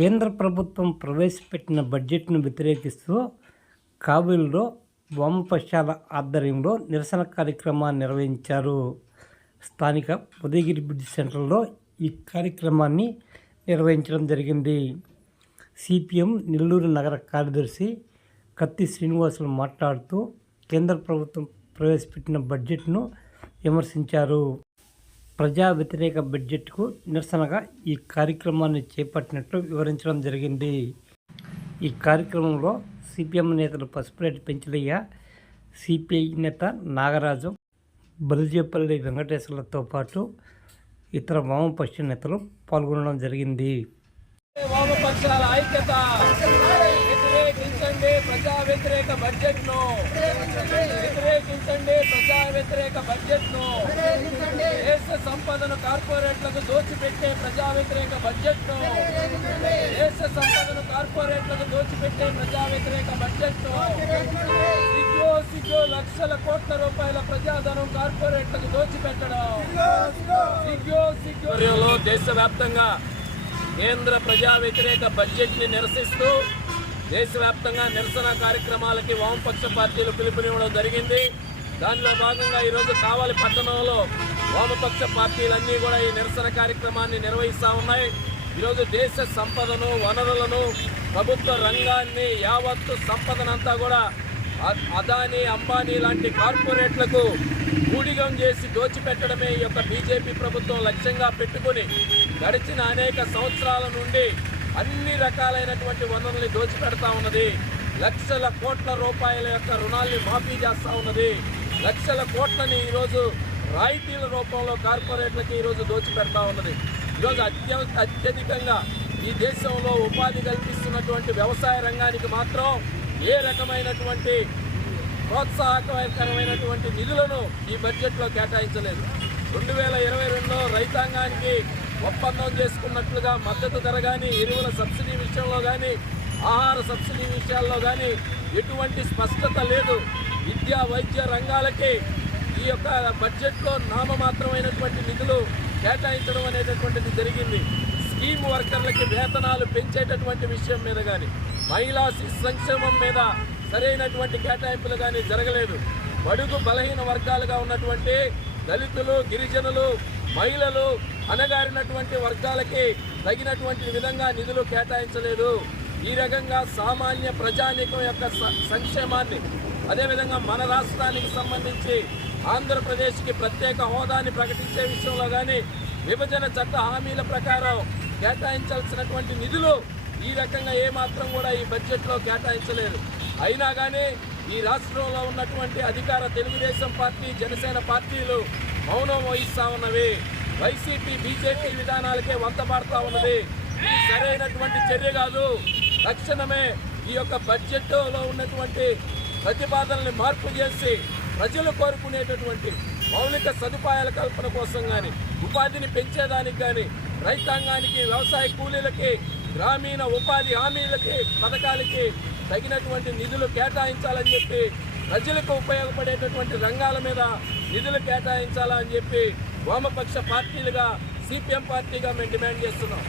కేంద్ర ప్రభుత్వం ప్రవేశపెట్టిన బడ్జెట్ను వ్యతిరేకిస్తూ కాబూల్లో వామపక్షాల ఆధ్వర్యంలో నిరసన కార్యక్రమాన్ని నిర్వహించారు. స్థానిక ఉదయగిరి బ్రిడ్జ్ సెంటర్లో ఈ కార్యక్రమాన్ని నిర్వహించడం జరిగింది. సిపిఎం నెల్లూరు నగర కార్యదర్శి కత్తి శ్రీనివాసులు మాట్లాడుతూ కేంద్ర ప్రభుత్వం ప్రవేశపెట్టిన బడ్జెట్ను విమర్శించారు. ప్రజా వ్యతిరేక బడ్జెట్కు నిరసనగా ఈ కార్యక్రమాన్ని చేపట్టినట్లు వివరించడం జరిగింది. ఈ కార్యక్రమంలో సిపిఎం నేతలు పసుపురెడ్డి పెంచలయ్య సిపిఐ నేత నాగరాజు బలిజేపల్లి వెంకటేశ్వర్లతో పాటు ఇతర వామపక్ష నేతలు పాల్గొనడం జరిగింది. వామపక్షాల ఐక్యత వ్యతిరేకించండి ప్రజా వ్యతిరేక బడ్జెట్ను. వ్యతిరేకించండి ప్రజా వ్యతిరేక బడ్జెట్ను. దేశ సంపదను కార్పొరేట్లకు దోచిపెట్టే ప్రజా వ్యతిరేక బడ్జెట్ దేశ సంపదను కార్పొరేట్లకు దోచిపెట్టే ప్రజా వ్యతిరేక బడ్జెట్ సిగ్గో సిగ్గో లక్షల కోట్ల రూపాయల ప్రజాధనం కార్పొరేట్లకు దోచిపెట్టడం. సిగ్గు సిగ్గు. దేశవ్యాప్తంగా కేంద్ర ప్రజా వ్యతిరేక బడ్జెట్ని నిరసిస్తూ దేశవ్యాప్తంగా నిరసన కార్యక్రమాలకి వామపక్ష పార్టీలు పిలుపునివ్వడం జరిగింది. దానిలో భాగంగా ఈరోజు కావాలి పట్టణంలో వామపక్ష పార్టీలన్నీ కూడా ఈ నిరసన కార్యక్రమాన్ని నిర్వహిస్తూ ఉన్నాయి. ఈరోజు దేశ సంపదను వనరులను ప్రభుత్వ రంగాన్ని యావత్తు సంపదనంతా కూడా అదానీ అంబానీ లాంటి కార్పొరేట్లకు ఊడిగం చేసి దోచిపెట్టడమే ఈ యొక్క బీజేపీ ప్రభుత్వం లక్ష్యంగా పెట్టుకుని గడిచిన అనేక సంవత్సరాల నుండి అన్ని రకాలైనటువంటి వనరుల్ని దోచిపెడతా ఉన్నది. లక్షల కోట్ల రూపాయల యొక్క రుణాల్ని మాఫీ చేస్తా ఉన్నది. లక్షల కోట్లని ఈరోజు రాయితీల రూపంలో కార్పొరేట్లకి ఈరోజు దోచిపెడతా ఉన్నది. ఈరోజు అత్య అత్యధికంగా ఈ దేశంలో ఉపాధి కల్పిస్తున్నటువంటి వ్యవసాయ రంగానికి మాత్రం ఏ రకమైనటువంటి ప్రోత్సాహకరమైనటువంటి నిధులను ఈ బడ్జెట్లో కేటాయించలేదు. రెండు వేల ఇరవై రెండులో రైతాంగానికి ఒప్పందం చేసుకున్నట్లుగా మద్దతు ధర కానీ ఎరువుల సబ్సిడీ విషయంలో కానీ ఆహార సబ్సిడీ విషయాల్లో కానీ ఎటువంటి స్పష్టత లేదు. విద్యా వైద్య రంగాలకి ఈ యొక్క బడ్జెట్లో నామమాత్రమైనటువంటి నిధులు కేటాయించడం అనేటటువంటిది జరిగింది. స్కీమ్ వర్కర్లకి వేతనాలు పెంచేటటువంటి విషయం మీద కానీ మహిళా శిశు సంక్షేమం మీద సరైనటువంటి కేటాయింపులు కానీ జరగలేదు. బడుగు బలహీన వర్గాలుగా ఉన్నటువంటి దళితులు గిరిజనులు మహిళలు అనగారినటువంటి వర్గాలకి తగినటువంటి విధంగా నిధులు కేటాయించలేదు. ఈ రకంగా సామాన్య ప్రజానీకం యొక్క సంక్షేమాన్ని అదేవిధంగా మన రాష్ట్రానికి సంబంధించి ఆంధ్రప్రదేశ్కి ప్రత్యేక హోదాని ప్రకటించే విషయంలో కానీ విభజన చట్ట హామీల ప్రకారం కేటాయించాల్సినటువంటి నిధులు ఈ రకంగా ఏమాత్రం కూడా ఈ బడ్జెట్లో కేటాయించలేదు. అయినా కానీ ఈ రాష్ట్రంలో ఉన్నటువంటి అధికార తెలుగుదేశం పార్టీ జనసేన పార్టీలు మౌనం వహిస్తా ఉన్నవి. వైసీపీ బీజేపీ విధానాలకే వంత పాడుతూ ఉన్నది. ఇది సరైనటువంటి చర్య కాదు. తక్షణమే ఈ యొక్క బడ్జెట్లో ఉన్నటువంటి ప్రతిపాదనల్ని మార్పు చేసి ప్రజలు కోరుకునేటటువంటి మౌలిక సదుపాయాల కల్పన కోసం కానీ ఉపాధిని పెంచేదానికి కానీ రైతాంగానికి వ్యవసాయ కూలీలకి గ్రామీణ ఉపాధి హామీలకి పథకాలకి తగినటువంటి నిధులు కేటాయించాలని చెప్పి ప్రజలకు ఉపయోగపడేటటువంటి రంగాల మీద నిధులు కేటాయించాలని చెప్పి వామపక్ష పార్టీలుగా సిపిఎం పార్టీగా మేము డిమాండ్ చేస్తున్నాం.